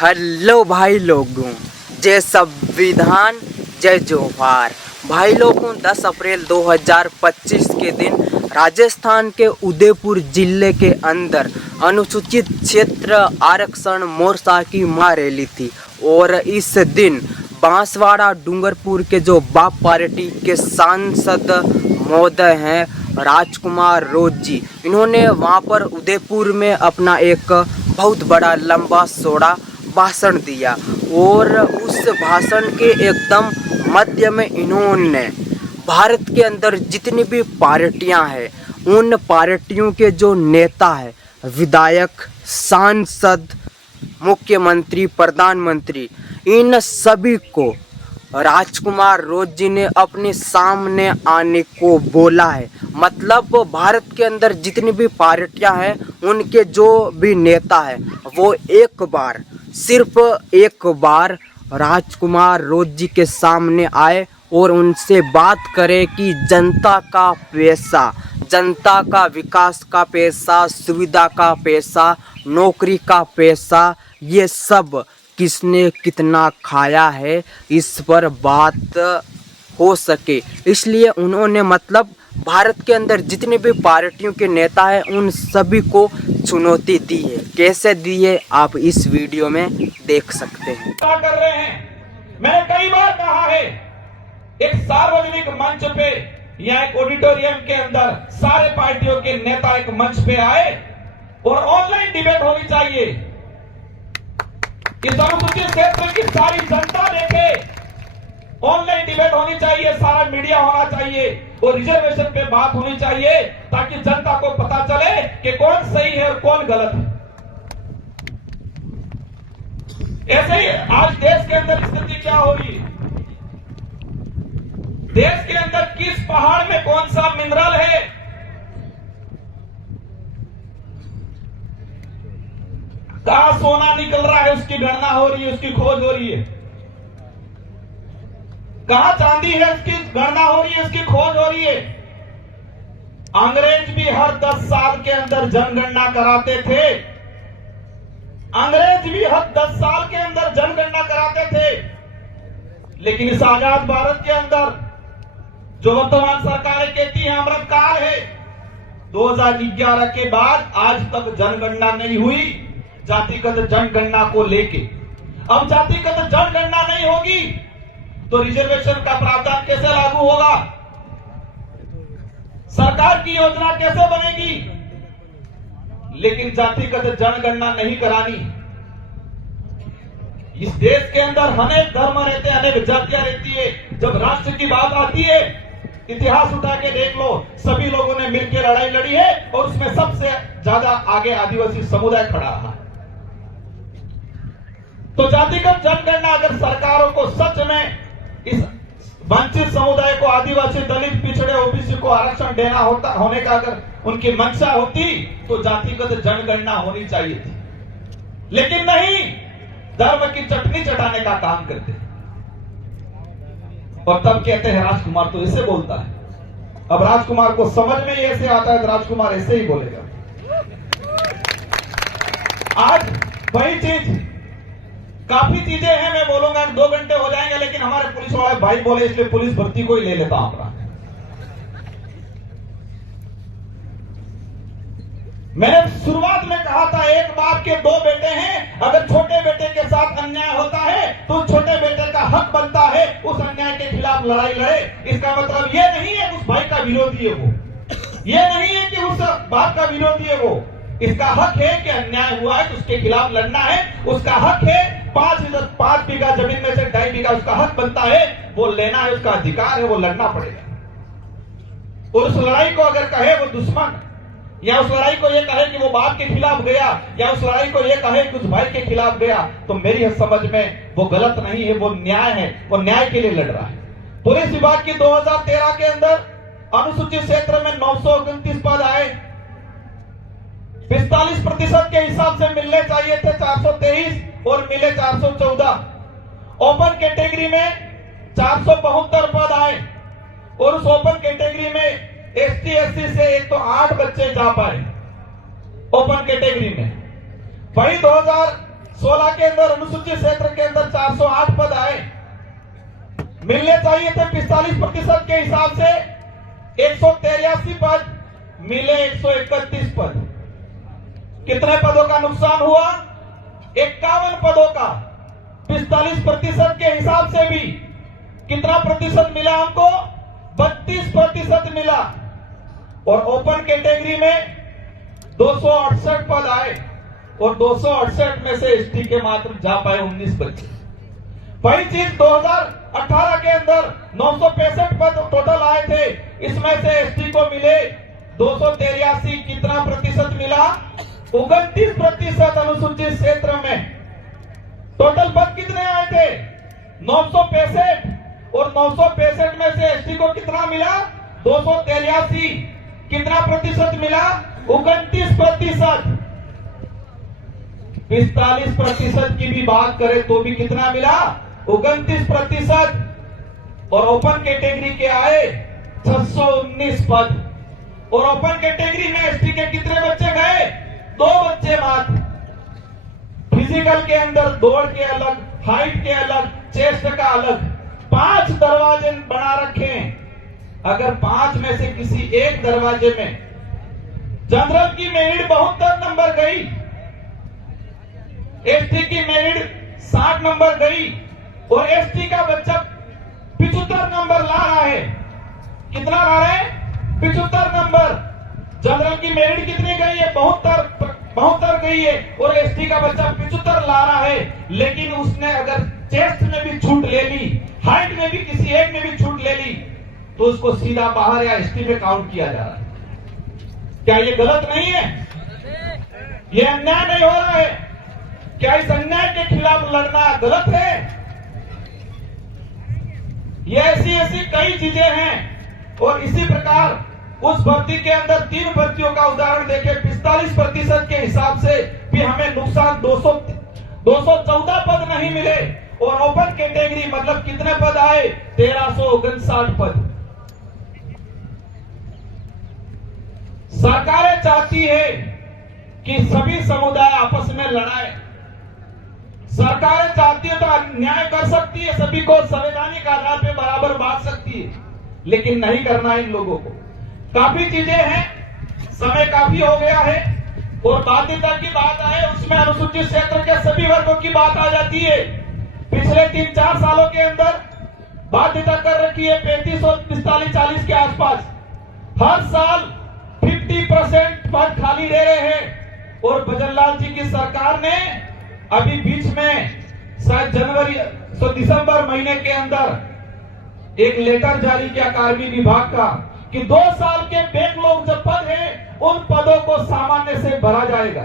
Hello भाई लोगों, जय संविधान जय जोहार। भाई लोगों, 10 अप्रैल 2025 के दिन राजस्थान के उदयपुर जिले के अंदर अनुसूचित क्षेत्र आरक्षण मोर्चा की रैली थी और इस दिन बांसवाड़ा डूंगरपुर के जो बाप पार्टी के सांसद महोदय हैं राजकुमार रोज जी, इन्होंने वहां पर उदयपुर में अपना एक बहुत बड़ा लंबा चौड़ा भाषण दिया और उस भाषण के एकदम मध्य में इन्होंने भारत के अंदर जितनी भी पार्टियां हैं उन पार्टियों के जो नेता है, विधायक, सांसद, मुख्यमंत्री, प्रधानमंत्री, इन सभी को राजकुमार रोज जी ने अपने सामने आने को बोला है। मतलब भारत के अंदर जितनी भी पार्टियां हैं उनके जो भी नेता है वो सिर्फ एक बार राजकुमार रोज जी के सामने आए और उनसे बात करें कि जनता का पैसा, जनता का विकास का पैसा, सुविधा का पैसा, नौकरी का पैसा, ये सब किसने कितना खाया है, इस पर बात हो सके। इसलिए उन्होंने मतलब भारत के अंदर जितने भी पार्टियों के नेता हैं उन सभी को चुनौती दी है। कैसे दी है आप इस वीडियो में देख सकते हैं। क्या कर रहे हैं? मैंने कई बार कहा है, एक सार्वजनिक मंच पे या एक ऑडिटोरियम के अंदर सारे पार्टियों के नेता एक मंच पे आए और ऑनलाइन डिबेट होनी चाहिए। इस अनुसूचित क्षेत्र की सारी जनता देखे, ऑनलाइन डिबेट होनी चाहिए, सारा मीडिया होना चाहिए और रिजर्वेशन पे बात होनी चाहिए ताकि जनता को पता चले कि कौन सही है और कौन गलत है। ऐसे ही आज देश के अंदर स्थिति क्या हो रही है? देश के अंदर किस पहाड़ में कौन सा मिनरल है, कहां सोना निकल रहा है, उसकी गणना हो रही है, उसकी खोज हो रही है। कहां चांदी है, उसकी गणना हो रही है, उसकी खोज हो रही है। अंग्रेज भी हर 10 साल के अंदर जनगणना कराते थे। अंग्रेज भी हर 10 साल के अंदर जनगणना कराते थे, लेकिन इस आजाद भारत के अंदर जो वर्तमान सरकारें कहती है अमृतकाल है, 2011 के बाद आज तक जनगणना नहीं हुई जातिगत जनगणना को लेके। अब जातिगत जनगणना नहीं होगी तो रिजर्वेशन का प्रावधान कैसे लागू होगा? सरकार की योजना कैसे बनेगी? लेकिन जातिगत जनगणना नहीं करानी। इस देश के अंदर अनेक धर्म रहते हैं, अनेक जातियां रहती है। जब राष्ट्र की बात आती है, इतिहास उठा के देख लो, सभी लोगों ने मिलकर लड़ाई लड़ी है और उसमें सबसे ज्यादा आगे आदिवासी समुदाय खड़ा रहा। तो जातिगत जनगणना अगर सरकारों को सच में इस वंचित समुदाय को, आदिवासी, दलित, पिछड़े, ओबीसी को आरक्षण देना होने का अगर उनकी मंशा होती तो जातिगत जनगणना होनी चाहिए थी, लेकिन नहीं, धर्म की चटनी चटाने का काम करते और तब कहते हैं राजकुमार तो ऐसे बोलता है। अब राजकुमार को समझ में ऐसे आता है तो राजकुमार ऐसे ही बोलेगा। आज वही चीज, काफी चीजें हैं, मैं बोलूंगा 2 घंटे हो जाएंगे, लेकिन हमारे पुलिस वाले भाई बोले इसलिए पुलिस भर्ती को ही ले लेता हूं। मैंने शुरुआत में कहा था, एक बाप के 2 बेटे हैं, अगर छोटे बेटे के साथ अन्याय होता है तो छोटे बेटे का हक बनता है उस अन्याय के खिलाफ लड़ाई लड़े। इसका मतलब ये नहीं है उस भाई का विरोधी है वो, ये नहीं है कि उस बाप का विरोधी है वो। इसका हक है कि अन्याय हुआ है तो उसके खिलाफ लड़ना है। उसका हक है 5 बीघा जमीन में से 2.5 बीघा उसका हक बनता है, वो लेना है, उसका अधिकार है, वो लड़ना पड़ेगा। और उस लड़ाई को अगर कहे वो दुश्मन, या उस लड़ाई को ये कहे कि वो बाप के खिलाफ गया, या उस लड़ाई को ये कहे कि उस भाई के खिलाफ गया, तो मेरी समझ में वो गलत नहीं है, वो न्याय है, वो न्याय के लिए लड़ रहा है। पुलिस विभाग की 2013 के अंदर अनुसूचित क्षेत्र में 929 पद आए, 45% के हिसाब से मिलने चाहिए थे 423 और मिले 414। ओपन कैटेगरी में 472 पद आए और उस ओपन कैटेगरी में एसटी एससी से 108 बच्चे जा पाए ओपन कैटेगरी में। वही 2000 16 के अंदर अनुसूचित क्षेत्र के अंदर 408 पद आए, मिलने चाहिए थे 45% के हिसाब से 183 पद, मिले 131 पद। कितने पदों का नुकसान हुआ? 51 पदों का। 45% के हिसाब से भी कितना प्रतिशत मिला हमको? 32% मिला। और ओपन कैटेगरी में 268 पद आए और 268 में से एसटी के मात्र जा पाए 19 बच्चे। वही चीज 2018 के अंदर 965 पद टोटल आए थे, इसमें से एसटी को मिले 283। कितना प्रतिशत मिला? 29% अनुसूचित क्षेत्र में। टोटल पद कितने आए थे? 965 और 965 में से एसटी को कितना मिला? 283। कितना प्रतिशत मिला? 29%। 45% की भी बात करें तो भी कितना मिला? 29%। और ओपन कैटेगरी के आए 619 पद। और ओपन कैटेगरी में एसटी के कितने बच्चे गए? 2 बच्चे मात्र। फिजिकल के अंदर दौड़ के अलग, हाइट के अलग, चेस्ट का अलग 5 दरवाजे बना रखे हैं। अगर 5 में से किसी एक दरवाजे में जनरल की मेरिट 72 नंबर गई, एसटी की मेरिट 60 नंबर गई और एसटी का बच्चा 75 नंबर ला रहा है। कितना ला रहा है? 75 नंबर। जनरल की मेरिट कितनी गई है? 72 गई है और एसटी का बच्चा 75 ला रहा है। लेकिन उसने अगर चेस्ट में भी छूट ले ली, हाइट में भी किसी एक में भी छूट ले ली, तो उसको सीधा बाहर या एसटी में काउंट किया जा रहा है। क्या ये गलत नहीं है? ये अन्याय नहीं हो रहा है? क्या इस अन्याय के खिलाफ लड़ना गलत है? ये ऐसी कई चीजें हैं। और इसी प्रकार उस भर्ती के अंदर 3 भर्तियों का उदाहरण देखें, 45% के हिसाब से भी हमें नुकसान 214 पद नहीं मिले। और ओपन कैटेगरी मतलब कितने पद आए? 1359 पद। सरकारें चाहती है कि सभी समुदाय आपस में लड़ाए। सरकारें चाहती है तो अन्याय कर सकती है, सभी को संवैधानिक आधार पे बराबर बांट सकती है, लेकिन नहीं करना इन लोगों को। काफी चीजें हैं, समय काफी हो गया है। और बाध्यता की बात आए उसमें अनुसूचित क्षेत्र के सभी वर्गों की बात आ जाती है। पिछले 3-4 सालों के अंदर बाध्यता कर रखी है 35 और 45-40 के आसपास। हर साल 50% पद खाली दे रहे हैं। और भजनलाल जी की सरकार ने अभी बीच में शायद दिसंबर महीने के अंदर एक लेटर जारी किया कार्मिक विभाग का कि 2 साल के बैकलॉग जो पद हैं उन पदों को सामान्य से भरा जाएगा।